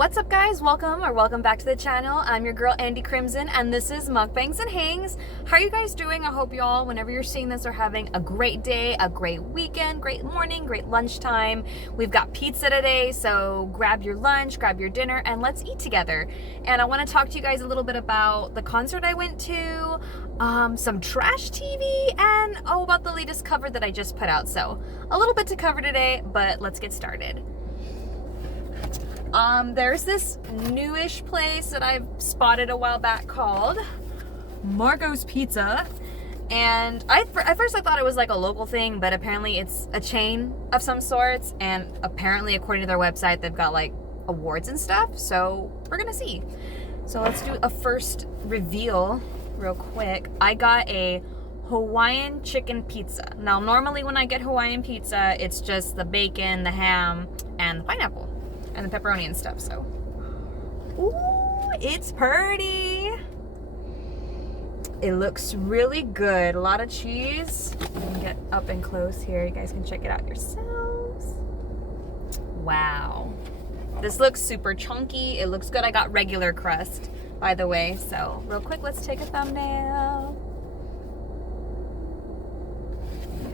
What's up guys? Welcome back to the channel. I'm your girl Andy Crimson and this is Mukbangs and Hangs. How are you guys doing? I hope you all, whenever you're seeing this, are having a great day, a great weekend, great morning, great lunchtime. We've got pizza today, so grab your lunch, grab your dinner, and let's eat together. And I want to talk to you guys a little bit about the concert I went to, some trash TV, and about the latest cover that I just put out. So a little bit to cover today, but let's get started. There's this newish place that I've spotted a while back called Marco's Pizza, and at first I thought it was like a local thing, but apparently it's a chain of some sorts, and apparently according to their website they've got like awards and stuff, so we're gonna see. So let's do a first reveal real quick. I got a Hawaiian chicken pizza. Now normally when I get Hawaiian pizza, it's just the bacon, the ham, and the pineapple and the pepperoni and stuff. So ooh, it's pretty. It looks really good. A lot of cheese. You can get up and close here. You guys can check it out yourselves. Wow, this looks super chunky. It looks good. I got regular crust, by the way. So real quick, let's take a thumbnail.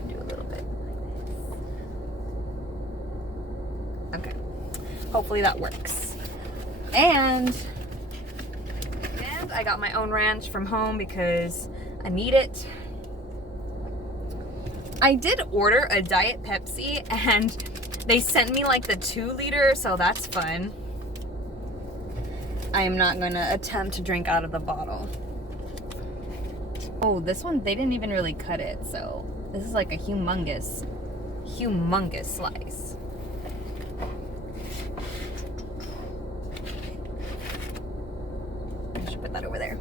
Do a little bit like this. Okay. Hopefully that works. And I got my own ranch from home because I need it. I did order a Diet Pepsi and they sent me like the 2-liter, so that's fun. I am not gonna attempt to drink out of the bottle. Oh, this one, they didn't even really cut it, so this is like a humongous slice. Put that over there.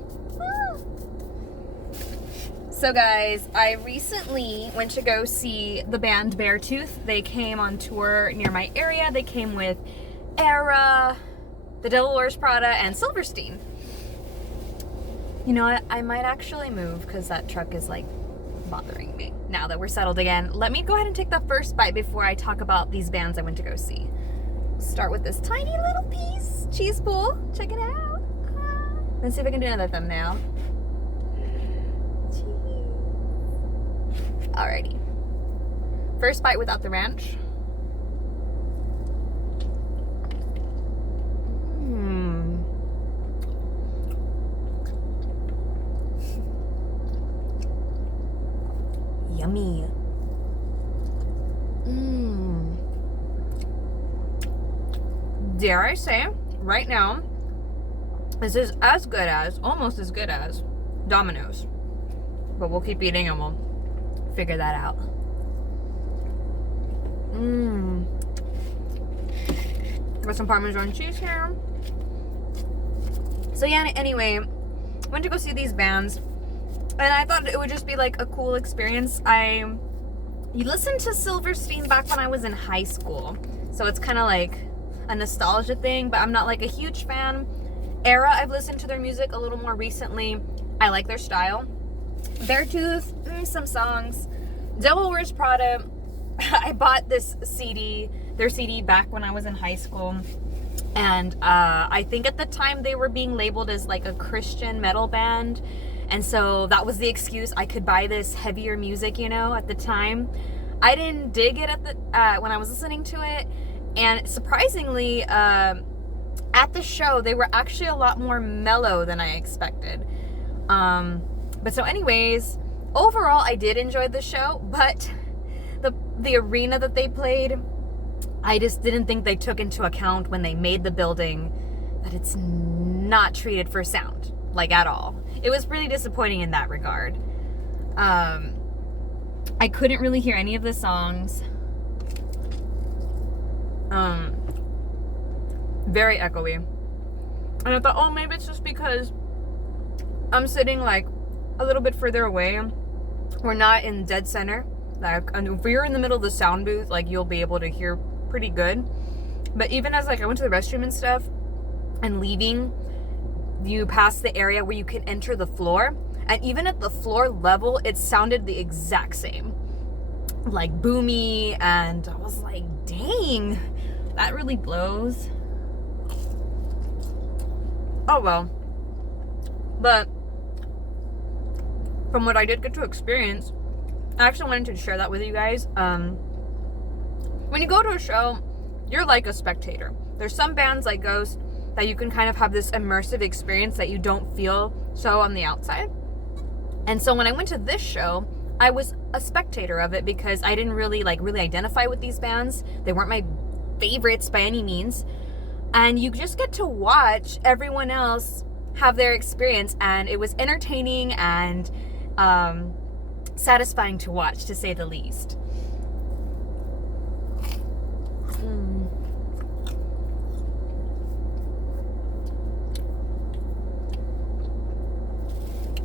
So guys, I recently went to go see the band Beartooth. They came on tour near my area. They came with Era, The Devil Wears Prada, and Silverstein. You know what? I might actually move because that truck is like bothering me. Now that we're settled again, let me go ahead and take the first bite before I talk about these bands I went to go see. Start with this tiny little piece. Cheese pool. Check it out. Let's see if I can do another thumbnail. Alrighty. First bite without the ranch. Yummy. Dare I say, right now, this is as good as, almost as good as, Domino's. But we'll keep eating and we'll figure that out. Got some Parmesan cheese here. So yeah, anyway, went to go see these bands. And I thought it would just be like a cool experience. You listened to Silverstein back when I was in high school. So it's kind of like a nostalgia thing, but I'm not like a huge fan. Era, I've listened to their music a little more recently. I like their style. Beartooth, some songs. Devil Wears Prada, I bought this CD, their CD back when I was in high school. And I think at the time they were being labeled as like a Christian metal band. And so that was the excuse. I could buy this heavier music, you know, at the time. I didn't dig it when I was listening to it. And surprisingly, at the show, they were actually a lot more mellow than I expected. But so anyways, overall, I did enjoy the show, but the arena that they played, I just didn't think they took into account when they made the building that it's not treated for sound, like at all. It was really disappointing in that regard. I couldn't really hear any of the songs. Very echoey. And I thought, oh, maybe it's just because I'm sitting like a little bit further away. We're not in dead center. Like, if you're in the middle of the sound booth, like, you'll be able to hear pretty good. But even as like I went to the restroom and stuff and leaving, you pass the area where you can enter the floor, and even at the floor level, it sounded the exact same. Like boomy, and I was like, dang, that really blows. Oh well. But from what I did get to experience, I actually wanted to share that with you guys. When you go to a show, you're like a spectator. There's some bands like Ghost that you can kind of have this immersive experience that you don't feel so on the outside. And so when I went to this show, I was a spectator of it because I didn't really identify with these bands. They weren't my favorites by any means. And you just get to watch everyone else have their experience, and it was entertaining and satisfying to watch, to say the least.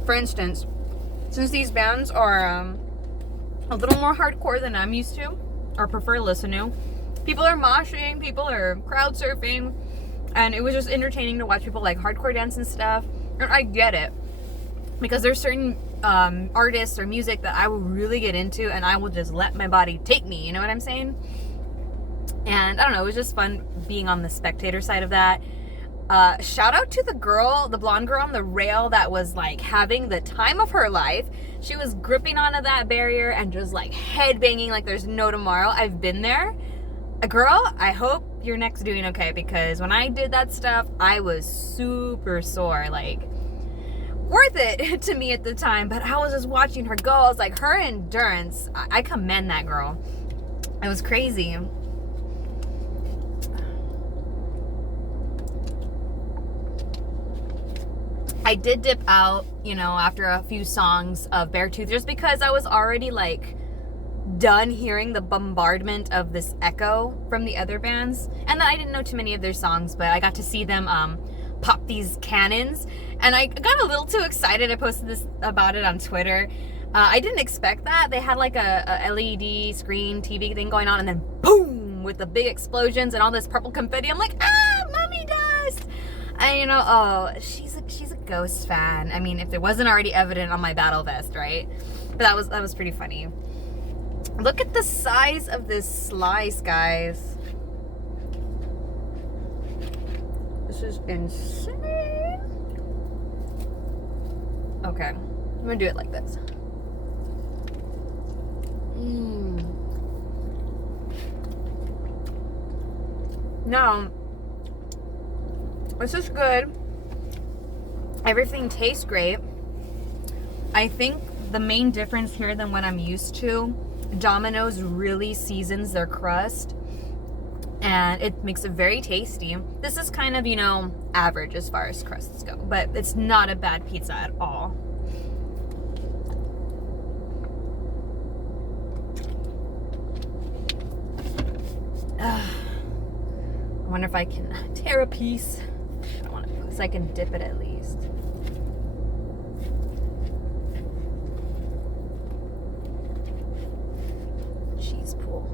For instance, since these bands are a little more hardcore than I'm used to or prefer to listen to, people are moshing, people are crowd surfing, and it was just entertaining to watch people like hardcore dance and stuff. And I get it, because there's certain artists or music that I will really get into, and I will just let my body take me, you know what I'm saying? And I don't know, it was just fun being on the spectator side of that. Shout out to the blonde girl on the rail that was like having the time of her life. She was gripping onto that barrier and just like headbanging like there's no tomorrow. I've been there. Girl, I hope your neck's doing okay, because when I did that stuff, I was super sore. Like, worth it to me at the time, but I was just watching her go. I was like, her endurance, I commend that girl. It was crazy. I did dip out, after a few songs of Beartooth, just because I was already like done hearing the bombardment of this echo from the other bands, and then I didn't know too many of their songs, but I got to see them pop these cannons, and I got a little too excited. I posted about it on Twitter. I didn't expect that. They had like a LED screen TV thing going on, and then boom, with the big explosions and all this purple confetti. I'm like, mummy dust. And she's a Ghost fan. I mean, if it wasn't already evident on my battle vest, right? But that was pretty funny. Look at the size of this slice, guys. This is insane. Okay, I'm gonna do it like this. Now, this is good. Everything tastes great. I think the main difference here than what I'm used to, Domino's really seasons their crust, and it makes it very tasty. This is kind of, average as far as crusts go, but it's not a bad pizza at all. I wonder if I can tear a piece. I don't want to, so I can dip it at least. Cheese pool.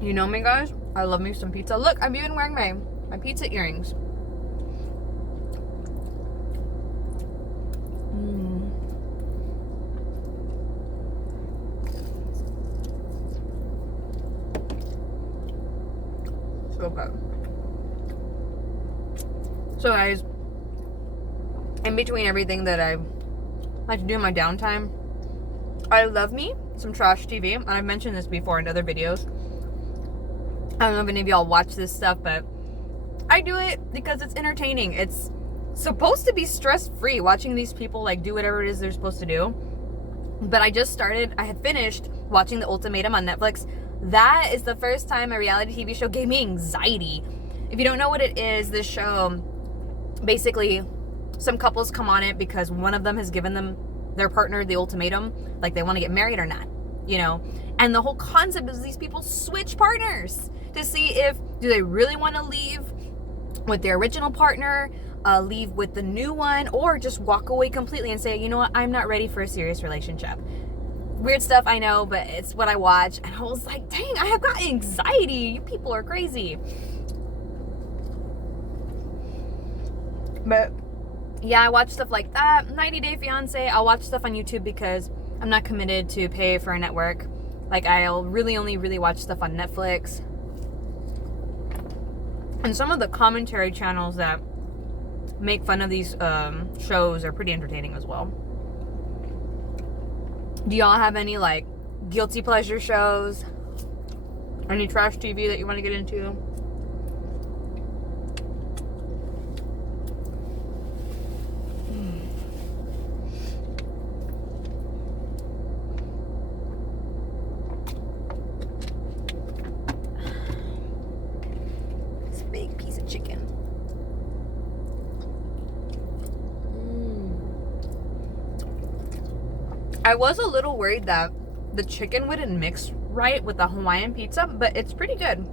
You know me, guys. I love me some pizza. Look, I'm even wearing my pizza earrings. So good. So guys, in between everything that I like to do in my downtime, I love me some trash TV, and I've mentioned this before in other videos. I don't know if any of y'all watch this stuff, but I do it because it's entertaining. It's supposed to be stress-free, watching these people like do whatever it is they're supposed to do. But I had finished watching The Ultimatum on Netflix. That is the first time a reality TV show gave me anxiety. If you don't know what it is, this show, basically, some couples come on it because one of them has given them their partner the ultimatum, like they want to get married or not, And the whole concept is these people switch partners to see do they really want to leave with their original partner, leave with the new one, or just walk away completely and say, you know what, I'm not ready for a serious relationship. Weird stuff, I know, but it's what I watch. And I was like, dang, I have got anxiety. You people are crazy. But yeah, I watch stuff like that. 90 Day Fiance. I'll watch stuff on YouTube because I'm not committed to pay for a network. Like, I'll really only watch stuff on Netflix. And some of the commentary channels that make fun of these shows are pretty entertaining as well. Do y'all have any like guilty pleasure shows? Any trash TV that you want to get into? This big piece of chicken. I was a little worried that the chicken wouldn't mix right with the Hawaiian pizza, but it's pretty good.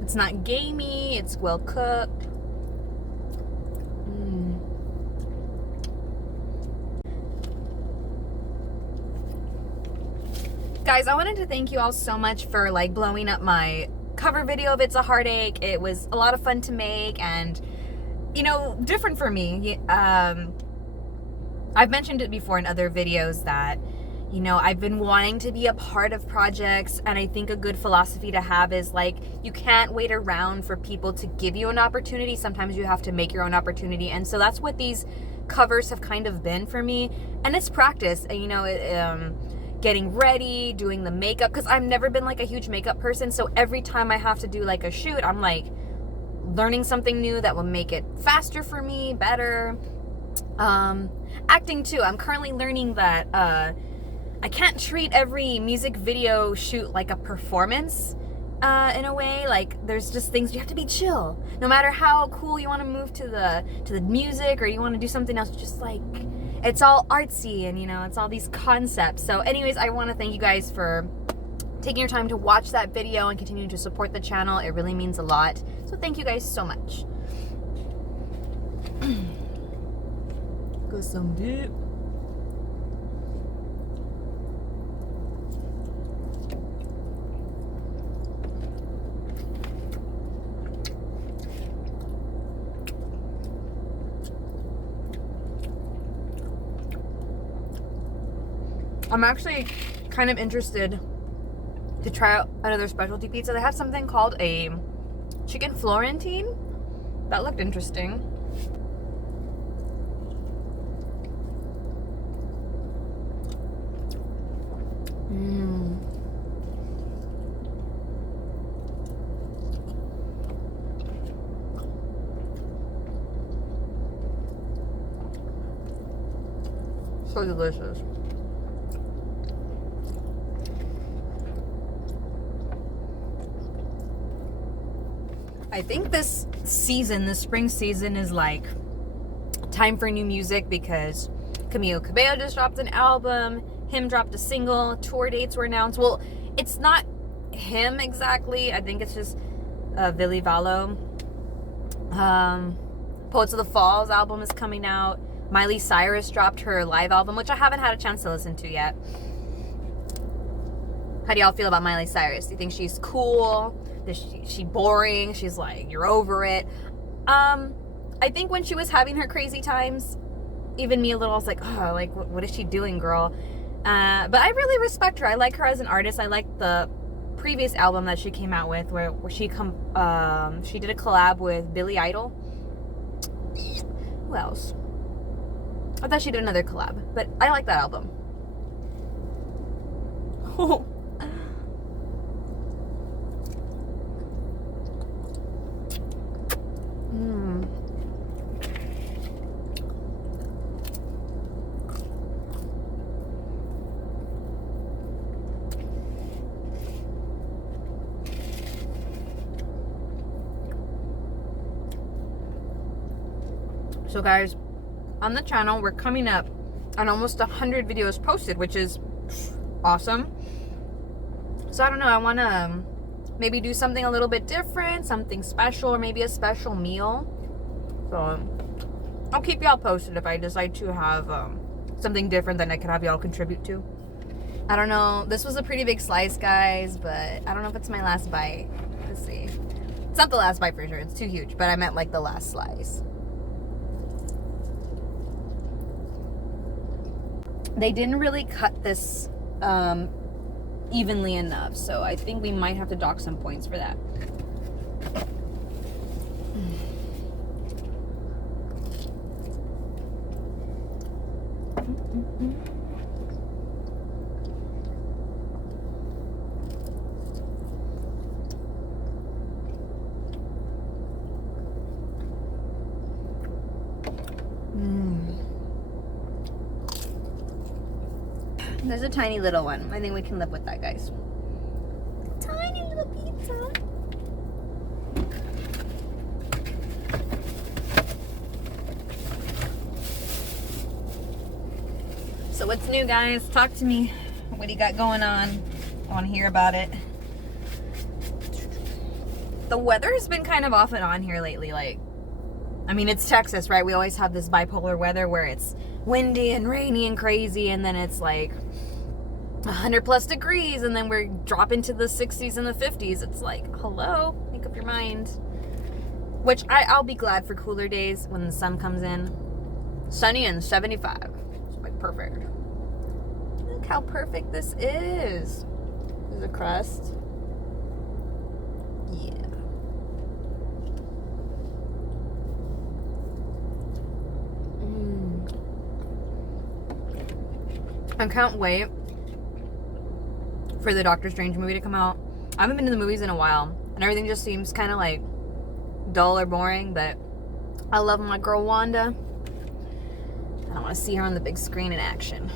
It's not gamey, it's well cooked. Guys, I wanted to thank you all so much for like blowing up my cover video of It's a Heartache. It was a lot of fun to make and, you know, different for me. I've mentioned it before in other videos that, you know, I've been wanting to be a part of projects, and I think a good philosophy to have is like, you can't wait around for people to give you an opportunity. Sometimes you have to make your own opportunity, and so that's what these covers have kind of been for me. And it's practice, and you know, getting ready, doing the makeup, because I've never been like a huge makeup person, so every time I have to do like a shoot, I'm like learning something new that will make it faster for me, better. Acting too. I'm currently learning that I can't treat every music video shoot like a performance in a way. Like, there's just things you have to be chill. No matter how cool you want to move to the music or you want to do something else, just like it's all artsy and, you know, it's all these concepts. So anyways, I want to thank you guys for taking your time to watch that video and continuing to support the channel. It really means a lot. So thank you guys so much. Got some dip. I'm actually kind of interested to try out another specialty pizza. They have something called a Chicken Florentine. That looked interesting. So delicious. I think this season, the spring season, is like time for new music because Camilo Cabello just dropped an album, him dropped a single, tour dates were announced. Well, it's not him exactly. I think it's just Billy Vallo. Poets of the Falls album is coming out. Miley Cyrus dropped her live album, which I haven't had a chance to listen to yet. How do y'all feel about Miley Cyrus? Do you think she's cool? Is she boring? She's like, you're over it. I think when she was having her crazy times, even me a little, I was like, oh, like, what is she doing, girl? But I really respect her. I like her as an artist. I like the previous album that she came out with, where she did a collab with Billy Idol. Who else? I thought she did another collab, but I like that album. Oh. So guys, on the channel, we're coming up on almost 100 videos posted, which is awesome. So I don't know, I want to maybe do something a little bit different, something special, or maybe a special meal. So I'll keep y'all posted if I decide to have something different that I can have y'all contribute to. I don't know, this was a pretty big slice, guys, but I don't know if it's my last bite. Let's see. It's not the last bite for sure, it's too huge, but I meant like the last slice. They didn't really cut this evenly enough, so I think we might have to dock some points for that. There's a tiny little one. I think we can live with that, guys. Tiny little pizza. So what's new, guys? Talk to me. What do you got going on? I want to hear about it. The weather has been kind of off and on here lately. Like, I mean, it's Texas, right? We always have this bipolar weather where it's windy and rainy and crazy, and then it's like 100 plus degrees, and then we're dropping to the 60s and the 50s. It's like, hello, make up your mind. Which I'll be glad for cooler days when the sun comes in. Sunny and 75. It's like perfect. Look how perfect this is. There's the crust. Yeah. I can't wait for the Doctor Strange movie to come out. I haven't been to the movies in a while, and everything just seems kind of like dull or boring, but I love my girl Wanda, and I want to see her on the big screen in action.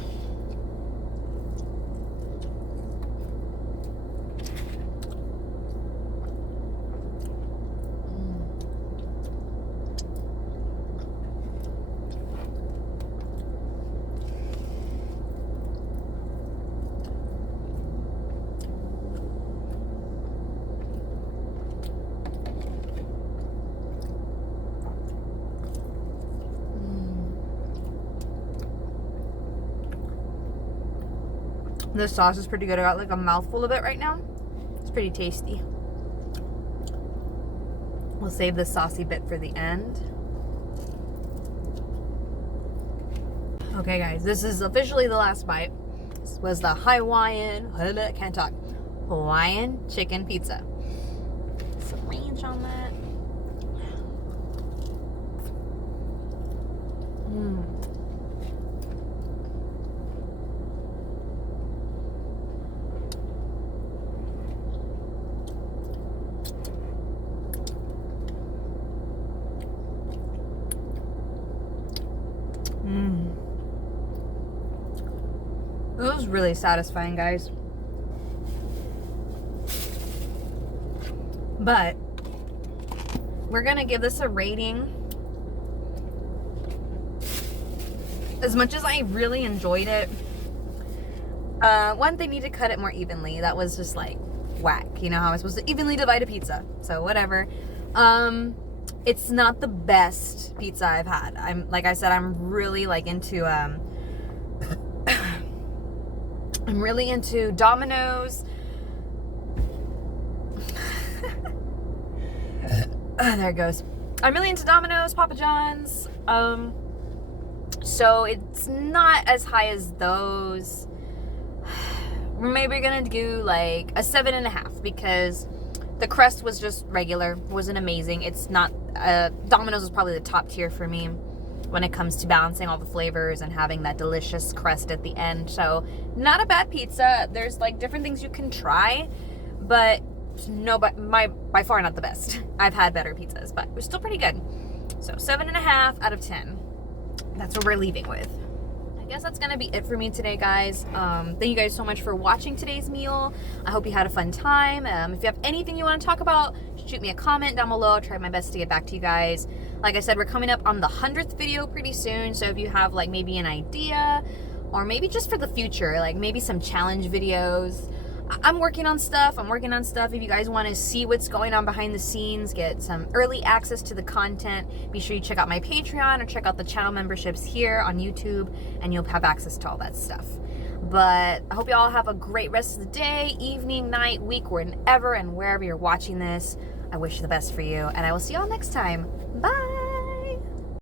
The sauce is pretty good. I got like a mouthful of it right now. It's pretty tasty. We'll save the saucy bit for the end. Okay, guys, this is officially the last bite. This was the Hawaiian chicken pizza. Some ranch on that. It was really satisfying, guys. But we're gonna give this a rating. As much as I really enjoyed it, one, they need to cut it more evenly. That was just like whack. You know how I'm supposed to evenly divide a pizza. So whatever. It's not the best pizza I've had. Like I said, I'm really like into I'm really into Domino's. There it goes. I'm really into Domino's, Papa John's. So it's not as high as those. We're maybe gonna do like a 7.5 because the crust was just regular, wasn't amazing. It's not, Domino's is probably the top tier for me when it comes to balancing all the flavors and having that delicious crust at the end. So not a bad pizza. There's like different things you can try, but no, by far not the best. I've had better pizzas, but it was still pretty good. So 7.5 out of 10. That's what we're leaving with. I guess that's gonna be it for me today, guys. Thank you guys so much for watching today's meal. I hope you had a fun time. If you have anything you want to talk about, shoot me a comment down below. I'll try my best to get back to you guys. Like I said, we're coming up on the 100th video pretty soon, so if you have like maybe an idea, or maybe just for the future, like maybe some challenge videos, I'm working on stuff. If you guys want to see what's going on behind the scenes, get some early access to the content, be sure you check out my Patreon or check out the channel memberships here on YouTube, and you'll have access to all that stuff. But I hope you all have a great rest of the day, evening, night, week, whenever and wherever you're watching this. I wish you the best for you, and I will see you all next time. Bye!